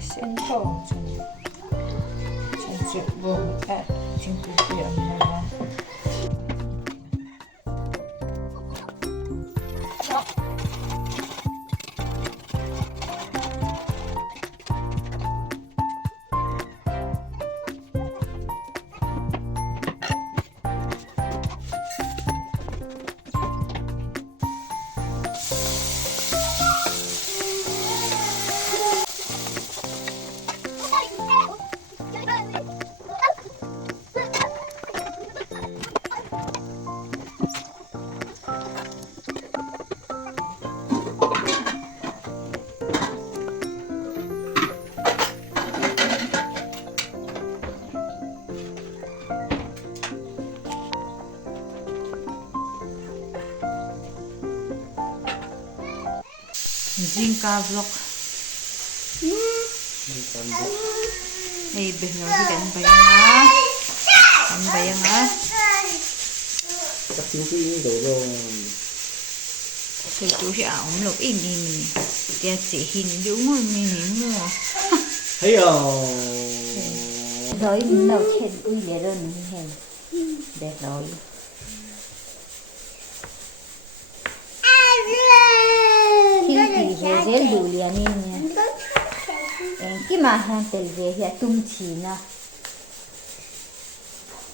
先头就不哎，挺不一样的。Zinka vlog. Ay, behno di kan bayang ah. Kan bayang ah. Chắc chính quy đủ rồi. Tôi chú sẽ ảo lộc in đi mình. Kìa chỉ hình đúng rồi mình mua. Thấy rồi. Rồi mình đầu chết ui để đơn hình. Đẹp rồi. Thì về dễ đủ liền nha. Cái mà hàng tiền về thì tung chỉ nè.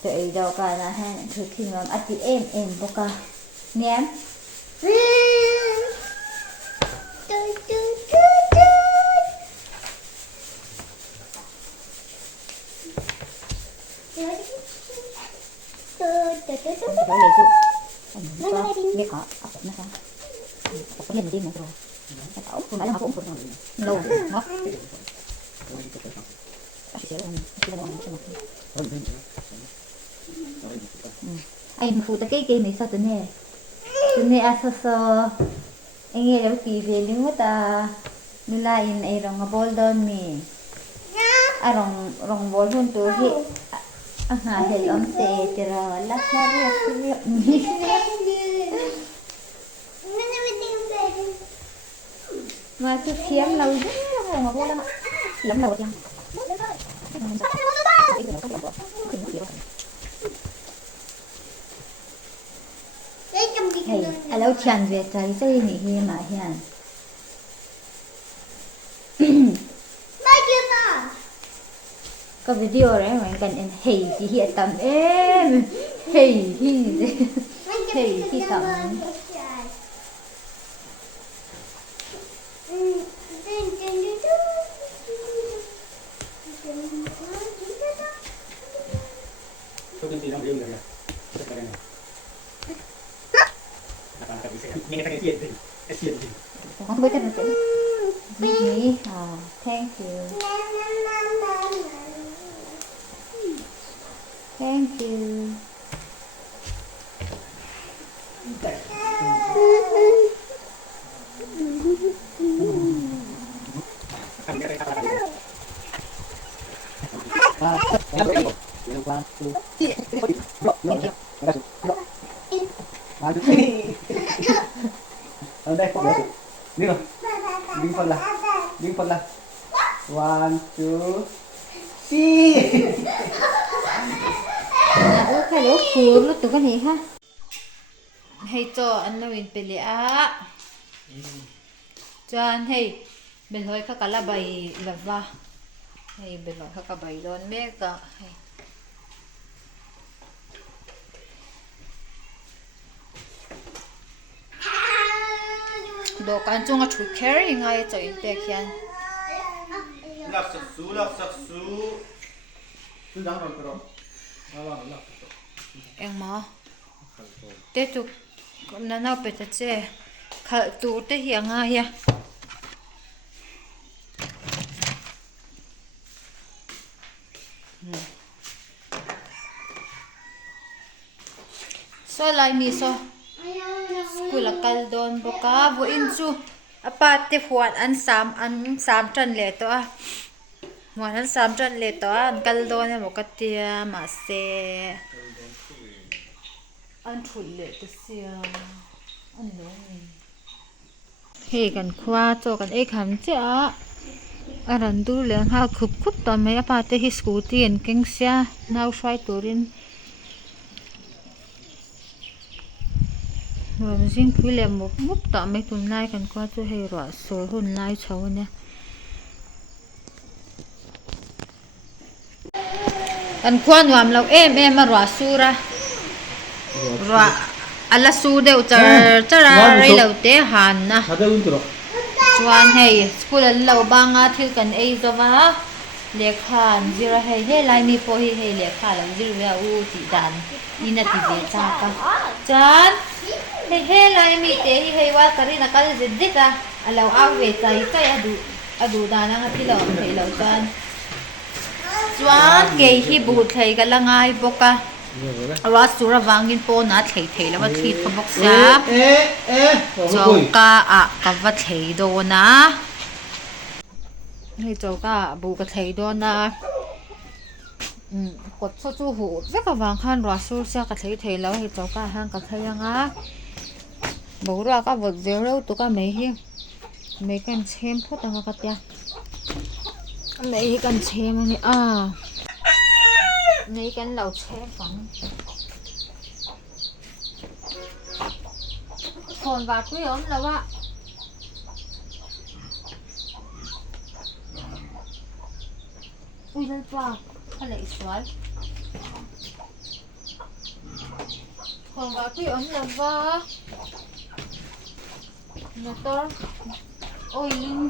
Rồi đâu cả là hàng thực khi mà ăn thì em bốc cả. Ném. Nghe có nó có có lên đi một rồi cái tàu không phải là cũng lâu ngót anh phụ ta cái này sao tụi này sao anh nghe là kỳ về nhưng mà ta như là in ai rong ball đơn mi ai rong ball hơn tôi thì hết ông sẽ chờ lát nữa mà cứ kiếm lâu rất là mà vô lắm lâu chăng hey lâu chăn về trái cây này hi mà hiền có video đấy mà cần em hey chỉ hiện tầm em hey hi tầm không biết cái gì Big thank you thank you ở đây không được đi rồi đứng phân là 1 2 3 Aku kalau full lu tuh kan nih ha. Hey cho anh nào in pele a. Chan hey bên hơi khá cả là bài là va. Hey bên hơi khá cả bài đón mẹ cả. Đồ can chung a chu carry ngay cho in te khian. Lạc sắc su. Cứ đang rồi cơ Em mà thế tụ cũng là nào phải thế khởi tụ thế hiện ngay ya so lại mi so school là kaldon boka vô in chu apa te huat an sam trần lệ to ngoài hắn sám chân lệ to ăn cal đô này một cái tia mà xe ăn thủi lệ tới xia ăn lố mình heyกันคว้าโจกันเอกหันเจ้าอารันดูเลี้ยงหาคุบตอนไม่อาปาเตฮิสกูตี้เอ็นเก่งเสียน่าช่วยตัวรินวันสิ่งคุยเลี้ยงมุบต่อไม่ตุนไล่กันคว้าโจให้รอสวยหุ่นไล่เช้าเนี่ยกันคว้านวมเรามารอสู้ระรออัลสู้เดี๋ยวจะอะไรเราเตะหันนะ 다들 흔들어. chuan hei school an lo banga thil kan ei zowa lekha an zira hei lai mi po hi hei lekha lo zir ve u ti dan ina ti ve cha ka chan hei lai mi te hi hei wa karina kal ziddika alo aw ve chai adu dana nga thilo hei lo chan chuan ke hi bu thei ka langai boka awa sura wangin po na thei lawa thlit ka bok sa Choka à cái vật thấy đồ na hay Choka bù cái thấy đồ na cột số chú hủ rất là vàng khăn rồi số xe cái thấy lâu hay Choka hang cái thấy ngá bù ra cái vật dễ đâu tụi cái mấy cái xem phút đâu cái tia mấy cái xem này mấy cái lẩu xem phẳng còn và quý ốm là ạ ui lên qua cái lệ xoáy còn và quý ốm là va nó to ôi linh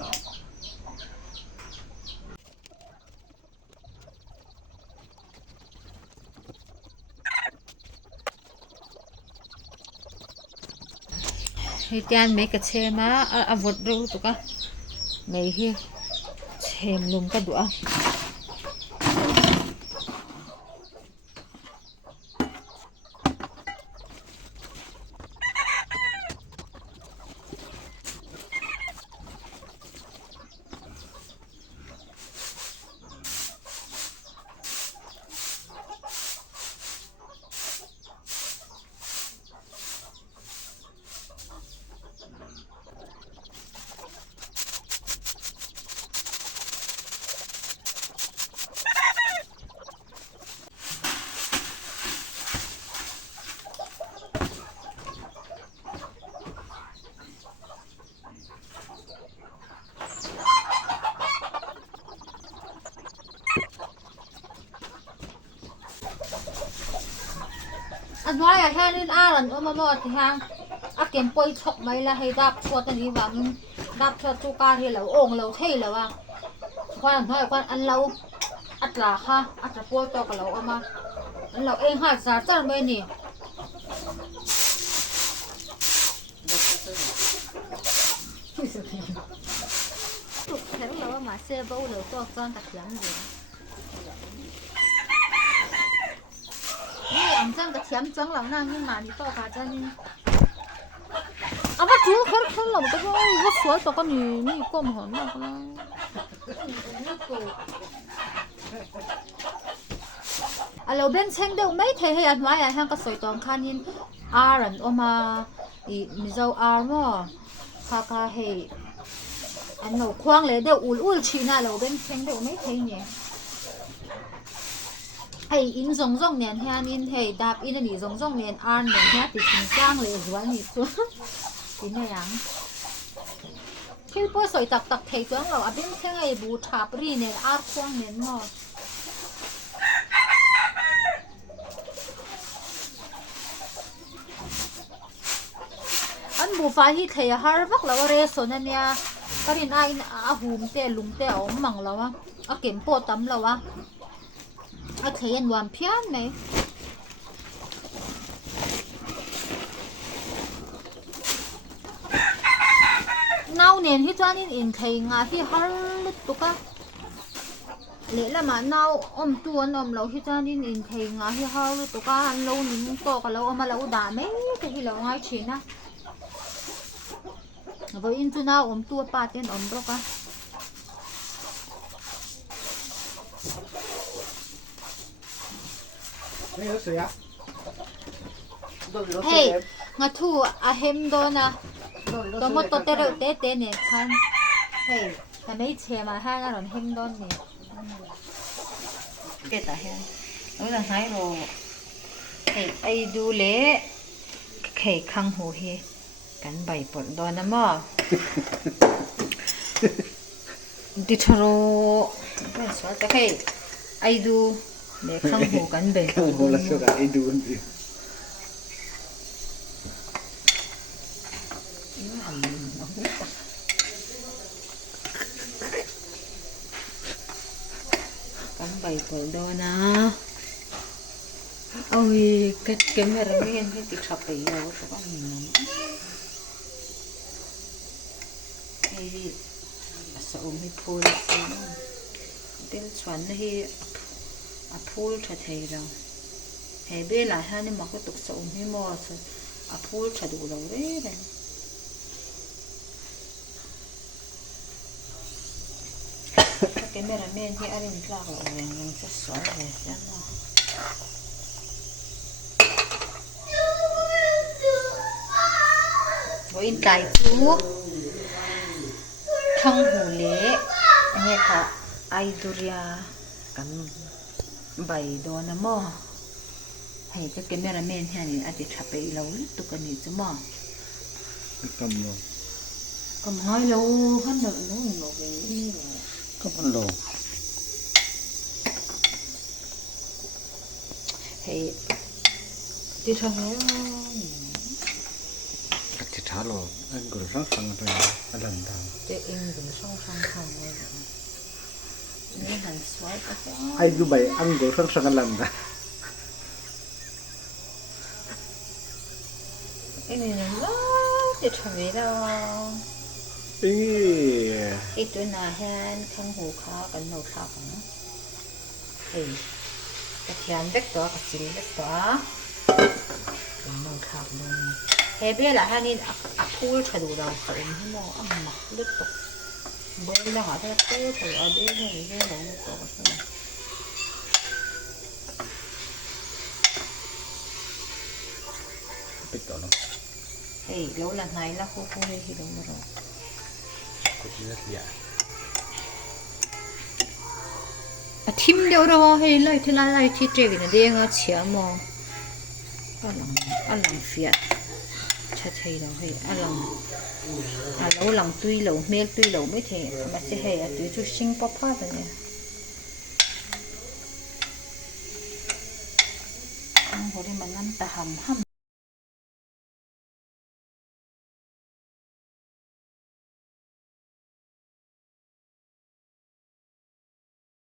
hi tian mấy cái xe má vượt đâu tụi cả mấy hi xem lùm cái đũa anh nói là hai nên lần ôm mà thì hang kiếm bôi chọc mấy là hay đạp cho tên đi vào nhưng đạp cho Choka thì là ổn lâu thế là à quan nói quan ăn lâu ăn là ha ăn là bôi to cả lâu mà ăn lâu em hạt giá rất bên nè thế là mà xe bâu lâu to con đặc lắm rồi 안 짠 그甜装了那你哪里到啥子呢？啊，我煮可了，这个我说这个你过不好那个啦。à lâu bên xem đâu mấy thầy hay ăn mai hang cái sợi tòng khan in aran oma i dâu ar mo kha hay ăn nấu khoang lấy đâu ul chi na lâu bên xem đâu mấy thầy nhỉ hay in rong nền han in hay đạp in đi rong nền an nền ha thì chính sang lấy ruột nhỉ xuống cái này ăn khi bữa sợi tắc thầy tướng lâu à bên xem hay bù tháp ri nền ar khoang nền mo anh bù phải hi thầy har vắc lâu re số nên nha cái này ai hùm te lùng te ống măng lâu á kiếm po tắm lâu á thầy anh làm phiền này nấu nền hết cho nên in thầy ngà hi har lít tụ cả lẽ là mà nấu tuôn lâu hết cho nên in thầy ngà hi har lít tụ cả ăn lâu nín to cả lâu mà lâu đã mấy cái hi lâu ngay chuyện á với in tu nào tua pa tên rồi cả Đây nó sửa. Hey, ngã thu à hem đó na. Tôi một tôi tê rồi tê nè khăn. Hey, cái mấy chè mà hai ngã rồi hem đó nè. Cái ta hen. Đó là hai rồi. Hey, ai du lệ. Cái khăn hồ he. Cảnh bày bột đó nè mà. Đi charo. Cái số cái hey, ai du lệ khăn hồ cảnh bày. Khăn hồ là sao cả ai du gì? Cảnh bày bột đó nè. Ôi, cái cameraman cái chụp bày đâu các bạn nhìn nó. Hey, sao mới phun xong? Đến chuẩn thì phun cho thầy rồi. Hey, bây lại hai nên mặc cái tục sao mới mua rồi, phun cho đủ rồi đấy. Cái cameraman thì anh ra rồi, mình sẽ xóa về xem nào. Với cái chú không hủ lễ nghe cả ai duria cầm bày đồ nè mò hay cái cameraman này anh chỉ chụp bày lâu tụi cái này chứ mò Cầm rồi. cầm nói lâu hết nữa nó về Cầm phân lồ. thì đi theo nó Thì trả lồ anh cũng rất phăng rồi anh làm thằng. để in cũng song rồi nên hành xoáy cái Ai du bày anh cũng rất anh làm thằng. cái này nó để cho về đâu Ý. cái tuổi nào hen không hồ khó cần nấu khá không thì cái thiền đất đó cái gì đất đó cần nấu khá luôn thế bây là hai nên phun cho đủ rồi phải không nó ăn mặc lứt tục bơi là họ thấy phun thì ở bên này cái nấu có cái này Tích đó nó. thì lâu lần này là khu đây thì đúng rồi Có chỉ rất dạ. 팀 되어라 해 라이트 라이트 제기는 내가 치아모 알랑 피아 차차이라 해 알랑 랑 tuy mel tuy lẩu mới thế mà sẽ hệ tuy chút sinh bắp phát rồi nè hồi đây mà năm ta hầm